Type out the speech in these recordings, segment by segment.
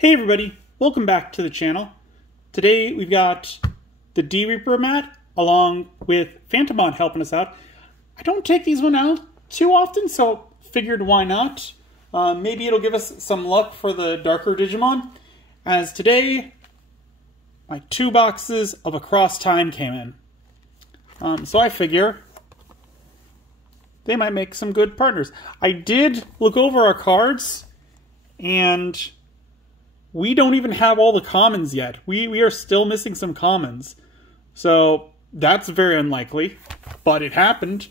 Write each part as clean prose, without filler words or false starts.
Hey everybody, welcome back to the channel. Today we've got the D-Reaper mat along with Phantomon helping us out. I don't take these one out too often, so figured why not. Maybe it'll give us some luck for the darker Digimon. As today, my 2 boxes of Across Time came in. So I figure they might make some good partners. I did look over our cards, and we don't even have all the commons yet. We are still missing some commons. So that's very unlikely, but it happened.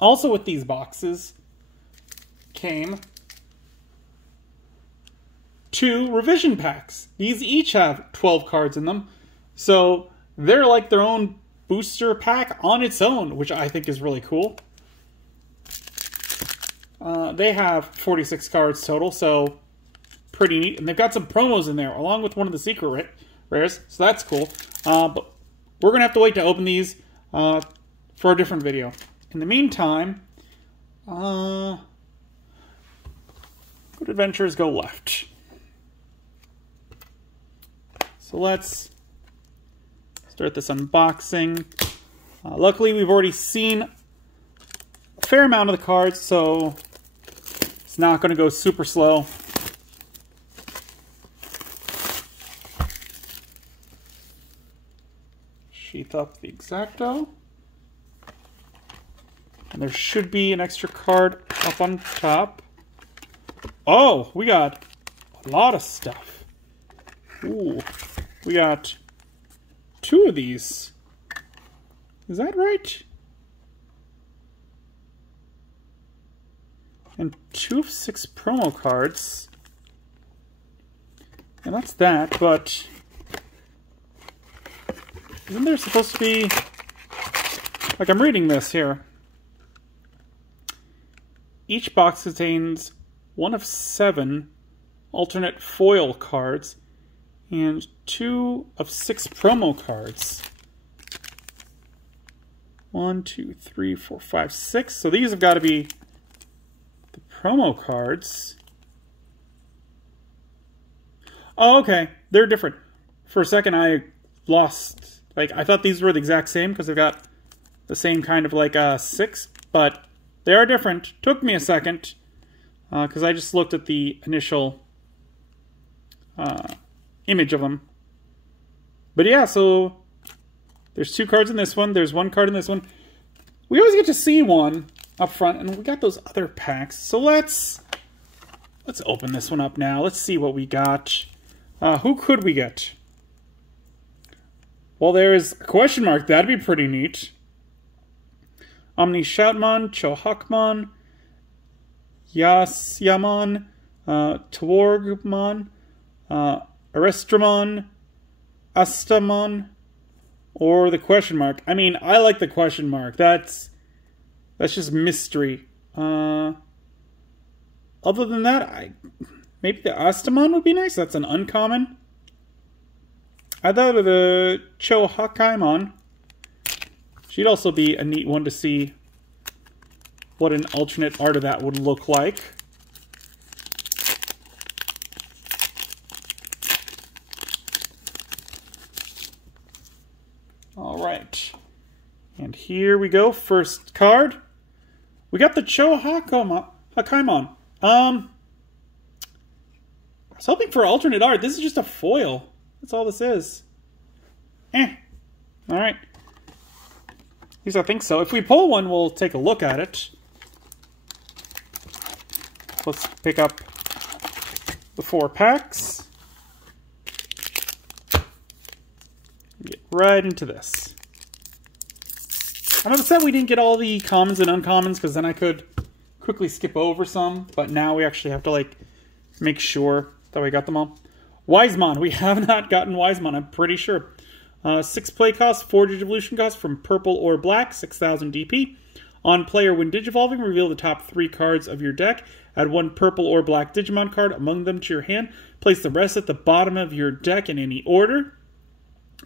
Also with these boxes came 2 revision packs. These each have 12 cards in them. So they're like their own booster pack on its own, which I think is really cool. They have 46 cards total, so pretty neat. And they've got some promos in there, along with one of the secret rares, so that's cool. But we're going to have to wait to open these for a different video. In the meantime, good adventures go left. So let's start this unboxing. Luckily, we've already seen a fair amount of the cards, so it's not going to go super slow. Sheath up the Exacto. And there should be an extra card up on top. Oh, we got a lot of stuff. Ooh, we got 2 of these. Is that right? And 2 of 6 promo cards. And that's that, but isn't there supposed to be, like, I'm reading this here. Each box contains 1 of 7 alternate foil cards and 2 of 6 promo cards. 1, 2, 3, 4, 5, 6. So these have got to be the promo cards. Oh, okay. They're different. For a second, I lost. Like, I thought these were the exact same because they've got the same kind of, like, 6, but they are different. Took me a second because I just looked at the initial image of them. But yeah, so there's 2 cards in this one. There's 1 card in this one. We always get to see one up front, and we got those other packs. So let's open this one up now. Let's see what we got. Who could we get? Well, there's a question mark. That'd be pretty neat. Omni Shoutmon, Chohakmon, Yasyamon, Tworgmon, Arestramon, Astamon, or the question mark. I mean, I like the question mark. That's just mystery. Other than that, maybe the Astamon would be nice. That's an uncommon. I thought of the Chohakaimon. She'd also be a neat one to see what an alternate art of that would look like. Alright. And here we go. First card. We got the Chohakaimon. I was hoping for alternate art. This is just a foil. That's all this is. Alright. At least I think so. If we pull one, we'll take a look at it. Let's pick up the 4 packs. Get right into this. I'm upset we didn't get all the commons and uncommons, because then I could quickly skip over some. But now we actually have to, like, make sure that we got them all. Wisemon. We have not gotten Wisemon, I'm pretty sure. 6 play cost, 4 Digivolution cost from purple or black, 6,000 DP. On player, when Digivolving, reveal the top 3 cards of your deck. Add 1 purple or black Digimon card among them to your hand. Place the rest at the bottom of your deck in any order.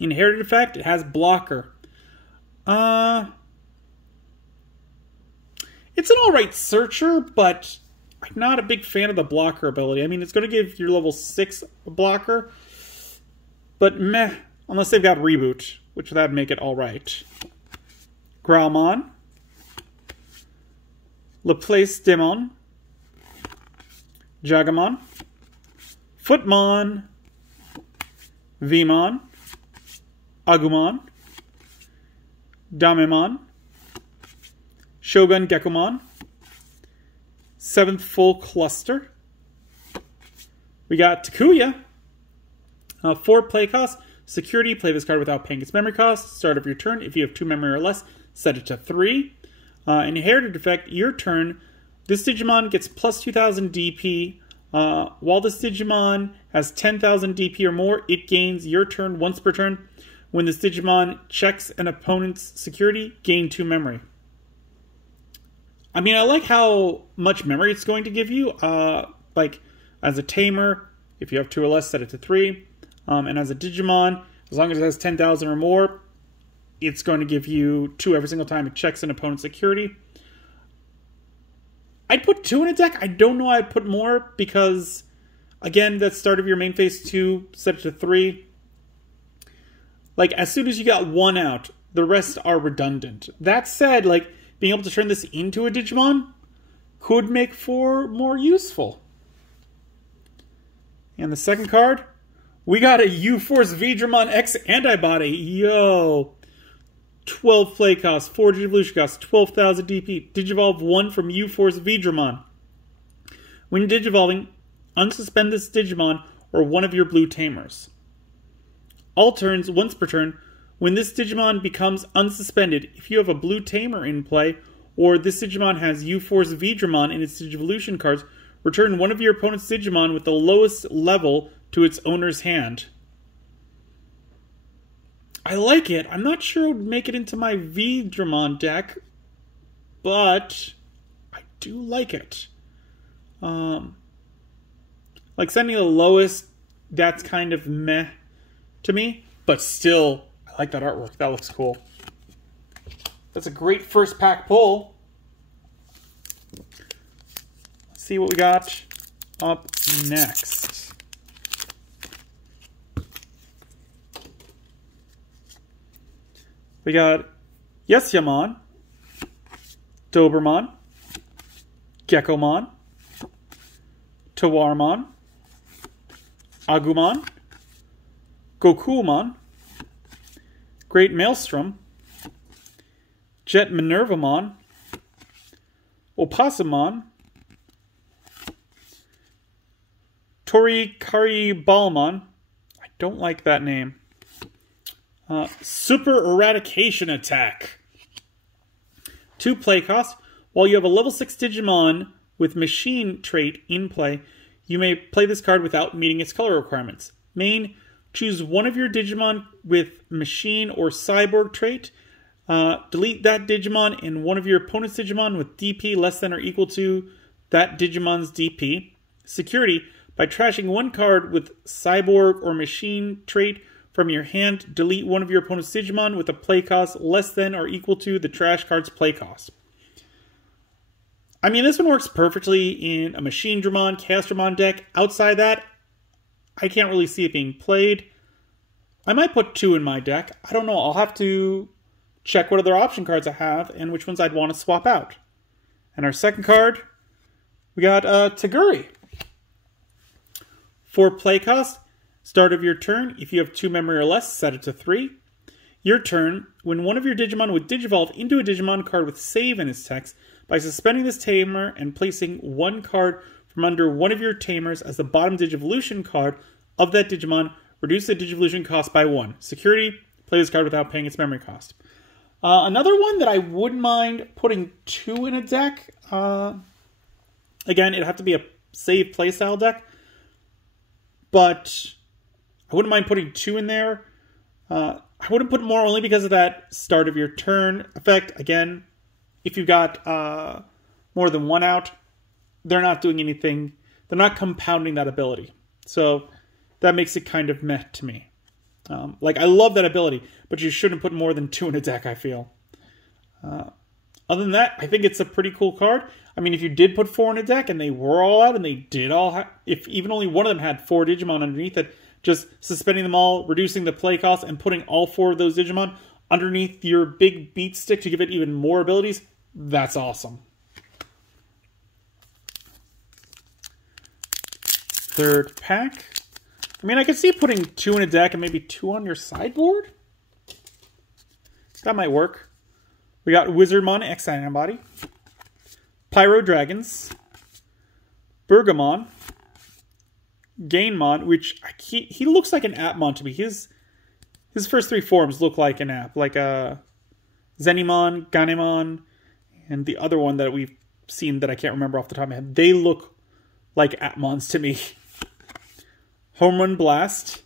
Inherited effect, it has blocker. It's an alright searcher, but I'm not a big fan of the blocker ability. I mean, it's going to give your level 6 a blocker, but meh, unless they've got Reboot, which that'd make it alright. Growlmon, Laplace Demon, Jagamon, Footmon, Vmon, Agumon, Damemon, Shogun Gekomon, 7th Full Cluster. We got Takuya, 4 play cost. Security, play this card without paying its memory cost. Start of your turn, if you have 2 memory or less, set it to 3. Inherited effect, your turn. This Digimon gets plus 2,000 DP. While this Digimon has 10,000 DP or more, it gains your turn once per turn. When this Digimon checks an opponent's security, gain 2 memory. I mean, I like how much memory it's going to give you. Like, as a tamer, if you have 2 or less, set it to 3. And as a Digimon, as long as it has 10,000 or more, it's going to give you 2 every single time it checks an opponent's security. I'd put 2 in a deck. I don't know why I'd put more because, again, that's start of your main phase 2, set it to 3. Like, as soon as you got 1 out, the rest are redundant. That said, like, being able to turn this into a Digimon could make for more useful. And the second card, we got a U-Force Veedramon X Antibody. Yo! 12 play cost, 4 Digivolution cost, 12,000 DP. Digivolve 1 from U-Force Veedramon. When Digivolving, unsuspend this Digimon or one of your blue tamers. All turns, once per turn, when this Digimon becomes unsuspended, if you have a blue tamer in play, or this Digimon has U-Force Veedramon in its Digivolution cards, return one of your opponent's Digimon with the lowest level to its owner's hand. I like it. I'm not sure it would make it into my Veedramon deck, but I do like it. Like sending the lowest, that's kind of meh to me, but still, I like that artwork. That looks cool. That's a great first pack pull. Let's see what we got up next. We got Yesyamon, Dobermon, Gekomon, Tawarmon, Agumon, Gokumon, Great Maelstrom, Jet Minervamon, Opossumon, Torikari Balmon. I don't like that name. Super Eradication Attack. 2 play cost. While you have a level 6 Digimon with Machine trait in play, you may play this card without meeting its color requirements. Main, choose one of your Digimon with Machine or Cyborg trait. Delete that Digimon and one of your opponent's Digimon with DP less than or equal to that Digimon's DP. Security, by trashing one card with Cyborg or Machine trait from your hand, delete one of your opponent's Digimon with a play cost less than or equal to the trash card's play cost. I mean, this one works perfectly in a Machine Dramon, Castramon deck. Outside that, I can't really see it being played. I might put 2 in my deck. I don't know. I'll have to check what other option cards I have and which ones I'd want to swap out. And our second card, we got Taguri. 4 play cost. Start of your turn, if you have 2 memory or less, set it to 3. Your turn, when one of your Digimon would Digivolve into a Digimon card with save in its text, by suspending this tamer and placing 1 card from under one of your tamers as the bottom Digivolution card of that Digimon, reduce the Digivolution cost by 1. Security, play this card without paying its memory cost. Another one that I wouldn't mind putting 2 in a deck. Again, it'd have to be a save playstyle deck. But I wouldn't mind putting 2 in there. I wouldn't put more only because of that start of your turn effect. Again, if you've got more than 1 out, they're not doing anything. They're not compounding that ability. So that makes it kind of meh to me. Like, I love that ability, but you shouldn't put more than 2 in a deck, I feel. Other than that, I think it's a pretty cool card. I mean, if you did put 4 in a deck and they were all out and they did all have, if even only one of them had 4 Digimon underneath it, just suspending them all, reducing the play cost, and putting all 4 of those Digimon underneath your big beat stick to give it even more abilities, that's awesome. Third pack. I mean, I could see putting 2 in a deck and maybe 2 on your sideboard. That might work. We got Wizardmon X Antibody, Pyro Dragons, Bergamon, Gainmon, which he looks like an Appmon to me. His first 3 forms look like an app, like a Zenimon, Ganemon, and the other one that we've seen that I can't remember off the top of my head. They look like Appmons to me. Home Run Blast,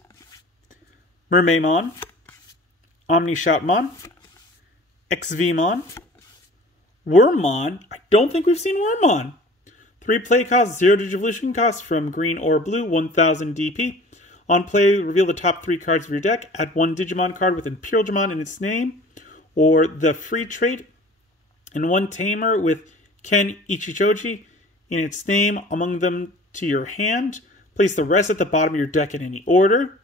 Mermaimon, Omni Shoutmon, XVmon, Wormmon. I don't think we've seen Wormmon. 3 play cost, 0 Digivolution cost from green or blue, 1000 DP. On play, reveal the top 3 cards of your deck. Add 1 Digimon card with Imperialdramon in its name, or the free trait, and 1 Tamer with Ken Ichichoji in its name among them to your hand. Place the rest at the bottom of your deck in any order.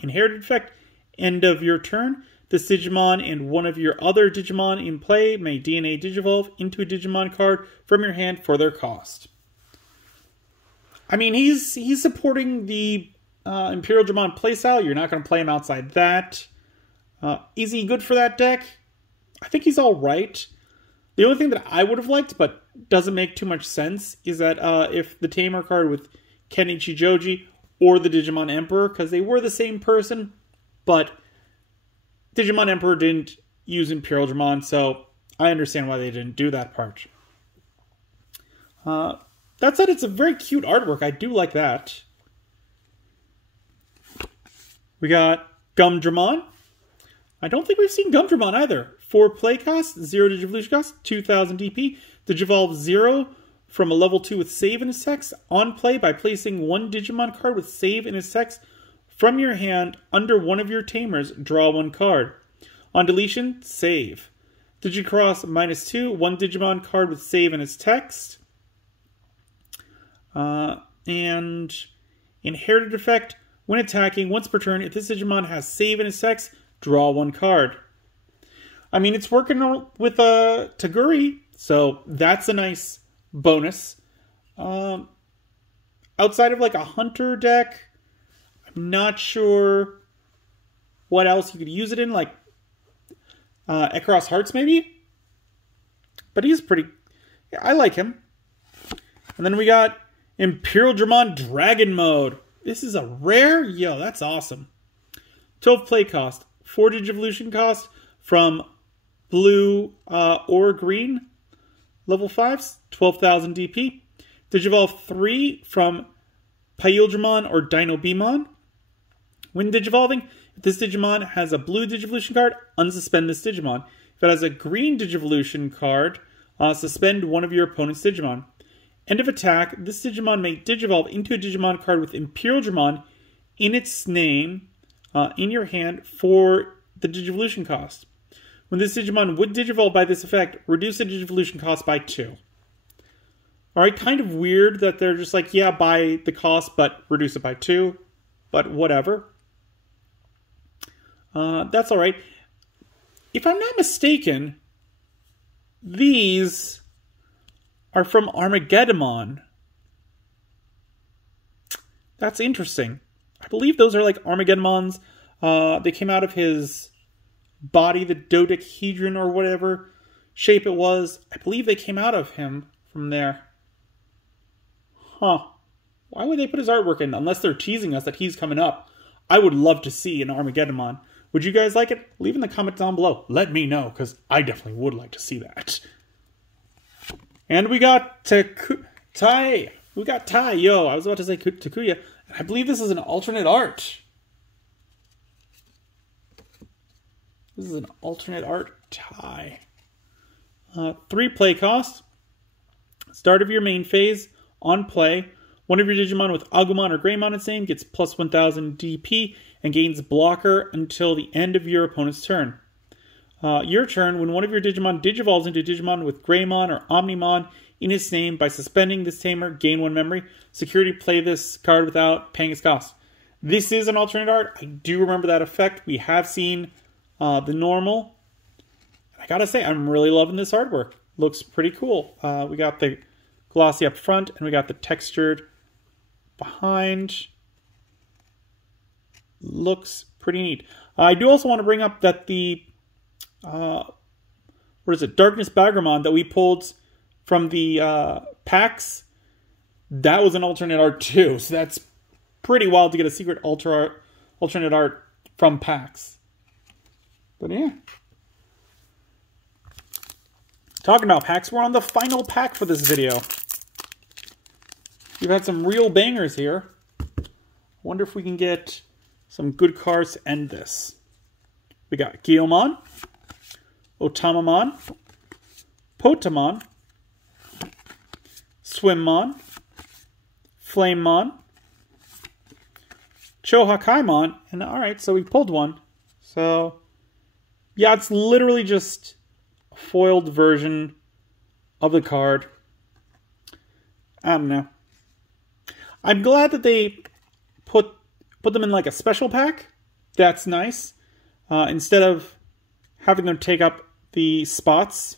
Inherited effect, end of your turn. This Digimon and one of your other Digimon in play may DNA Digivolve into a Digimon card from your hand for their cost. I mean, he's supporting the Imperialdramon playstyle. You're not going to play him outside that. Is he good for that deck? I think he's all right. The only thing that I would have liked, but doesn't make too much sense, is that if the Tamer card with Ken Ichijoji or the Digimon Emperor, because they were the same person, but Digimon Emperor didn't use Imperialdramon, so I understand why they didn't do that part. That said, it's a very cute artwork. I do like that. We got Gumdramon. I don't think we've seen Gumdramon either. 4 play cost, 0 Digivolution cost, 2000 DP. Digivolve 0 from a level 2 with save in its text. On play by placing 1 Digimon card with save in its text from your hand under one of your Tamers, draw 1 card. On deletion, save. Digicross -2, 1 Digimon card with save in its text. And inherited effect, when attacking, once per turn, if this Digimon has save in its text, draw 1 card. I mean, it's working with Taguri, so that's a nice bonus. Outside of like a Hunter deck, I'm not sure what else you could use it in, like Ekaros Hearts maybe? But he's pretty... Yeah, I like him. And then we got Imperialdramon Dragon Mode. This is a rare? Yo, that's awesome. 12 play cost. 4 Digivolution cost from blue or green. Level 5s, 12,000 DP. Digivolve 3 from Paildramon or Dinobimon. When Digivolving, if this Digimon has a blue Digivolution card, unsuspend this Digimon. If it has a green Digivolution card, suspend one of your opponent's Digimon. End of attack, this Digimon may Digivolve into a Digimon card with Imperialdramon in its name in your hand for the Digivolution cost. When this Digimon would Digivolve by this effect, reduce the Digivolution cost by 2. Alright, kind of weird that they're just like, yeah, buy the cost, but reduce it by 2. But whatever. That's alright. If I'm not mistaken, these are from Armageddon. That's interesting. I believe those are like Armageddon's. They came out of his body, the dodecahedron or whatever shape it was. I believe they came out of him from there. Huh. Why would they put his artwork in unless they're teasing us that he's coming up? I would love to see an Armageddon. Would you guys like it? Leave in the comments down below. Let me know, because I definitely would like to see that. And we got Tai. We got Tai. Yo, I was about to say Takuya. I believe this is an alternate art. This is an alternate art Tai. 3 play cost. Start of your main phase. On play, one of your Digimon with Agumon or Greymon in its name gets plus 1000 DP and gains blocker until the end of your opponent's turn. Your turn. When one of your Digimon digivolves into Digimon with Greymon or Omnimon in its name, by suspending this tamer, gain 1 memory. Security, play this card without paying its cost. This is an alternate art. I do remember that effect. We have seen the normal. I gotta say, I'm really loving this artwork. Looks pretty cool. We got the glossy up front, and we got the textured behind. Looks pretty neat. I do also want to bring up that the Darkness Bagramon that we pulled from the packs, that was an alternate art too. So that's pretty wild to get a secret alternate art from packs. But yeah. Talking about packs, we're on the final pack for this video. We've had some real bangers here. Wonder if we can get some good cards to end this. We got Guilmon, Otamamon, Potamon, Swimmon, Flamemon, Chohakaimon, and alright, so we pulled one. So, yeah, it's literally just a foiled version of the card. I don't know. I'm glad that they put them in like a special pack. That's nice. Instead of having them take up the spots.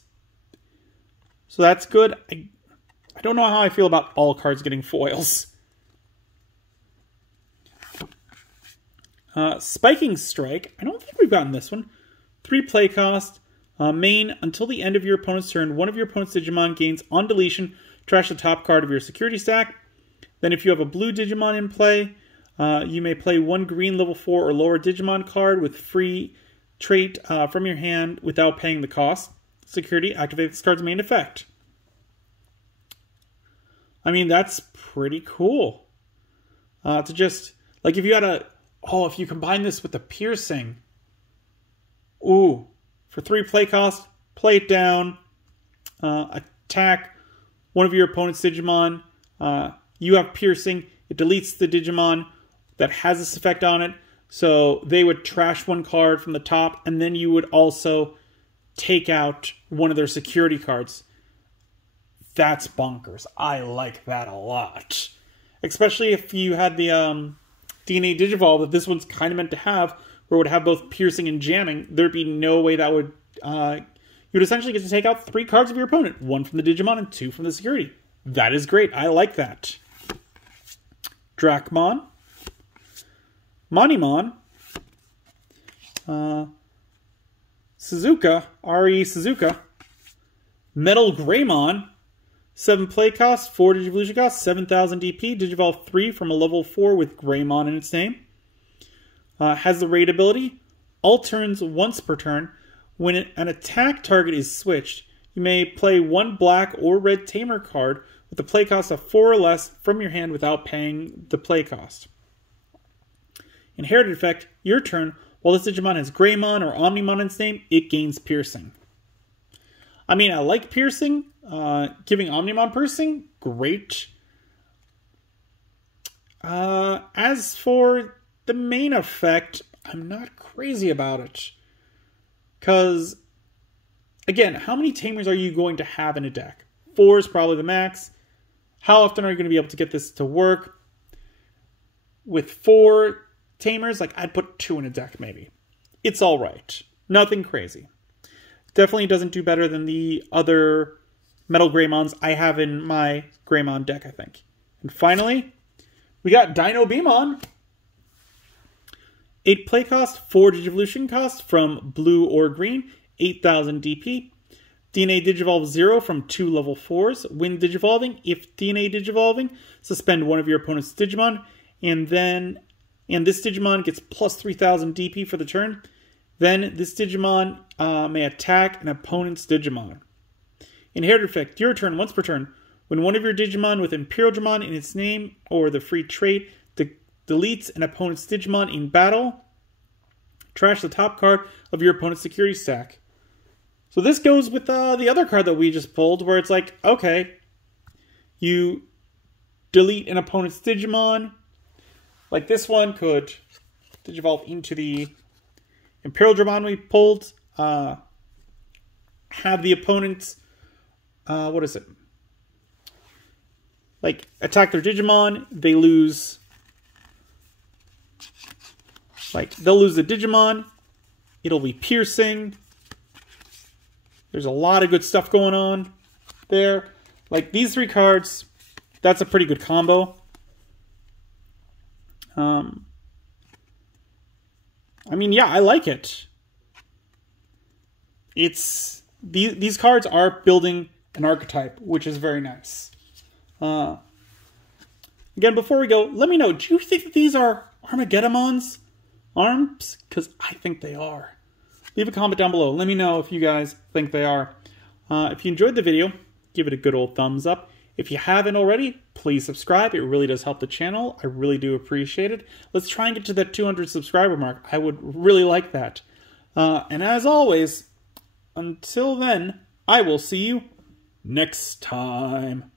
So that's good. I don't know how I feel about all cards getting foils. Spiking Strike. I don't think we've gotten this one. 3 play cost. Main, until the end of your opponent's turn, one of your opponent's Digimon gains on deletion. Trash the top card of your security stack. Then if you have a blue Digimon in play, you may play 1 green level 4 or lower Digimon card with free trait from your hand without paying the cost. Security, activate this card's main effect. I mean, that's pretty cool. To just, like if you had if you combine this with the piercing. Ooh, for 3 play cost, play it down, attack one of your opponent's Digimon. You have piercing, it deletes the Digimon that has this effect on it. So they would trash 1 card from the top, and then you would also take out one of their security cards. That's bonkers. I like that a lot. Especially if you had the DNA Digivolve that this one's kind of meant to have, where it would have both piercing and jamming. There'd be no way that would... you would essentially get to take out 3 cards of your opponent. 1 from the Digimon and 2 from the security. That is great. I like that. Dracmon. Monimon. Suzuka. R.E. Suzuka. Metal Greymon. 7 play cost, 4 Digivolution cost, 7,000 DP. Digivolve 3 from a level 4 with Greymon in its name. Has the raid ability. All turns once per turn. When an attack target is switched, you may play 1 black or red Tamer card with a play cost of 4 or less from your hand without paying the play cost. Inherited effect, your turn. While this Digimon has Greymon or Omnimon in its name, it gains piercing. I mean, I like piercing. Giving Omnimon piercing, great. As for the main effect, I'm not crazy about it. Because, again, how many Tamers are you going to have in a deck? 4 is probably the max. How often are you going to be able to get this to work? With 4 Tamers, like, I'd put 2 in a deck, maybe. It's alright. Nothing crazy. Definitely doesn't do better than the other Metal Greymons I have in my Greymon deck, I think. And finally, we got Dino Beamon. 8 play cost, 4 Digivolution cost from blue or green, 8,000 DP. DNA Digivolve 0 from 2 level 4s. When Digivolving, if DNA Digivolving, suspend one of your opponent's Digimon, and this Digimon gets plus 3,000 DP for the turn. Then this Digimon may attack an opponent's Digimon. Inherited effect, your turn, once per turn. When one of your Digimon with Imperial Dramon in its name or the free trait deletes an opponent's Digimon in battle, trash the top card of your opponent's security stack. So this goes with the other card that we just pulled, where it's like, okay, you delete an opponent's Digimon. Like this one could Digivolve into the Imperial Dramon we pulled. have the opponents, what is it? Like, attack their Digimon, they lose, like, they'll lose the Digimon, it'll be piercing. There's a lot of good stuff going on there. Like, these 3 cards, that's a pretty good combo. I mean, yeah, I like it. It's these cards are building an archetype, which is very nice. Again, before we go, let me know, do you think that these are Armageddon's arms? Because I think they are. Leave a comment down below. Let me know if you guys think they are. If you enjoyed the video, give it a good old thumbs up. If you haven't already, please subscribe. It really does help the channel. I really do appreciate it. Let's try and get to that 200 subscriber mark. I would really like that. And as always, until then, I will see you next time.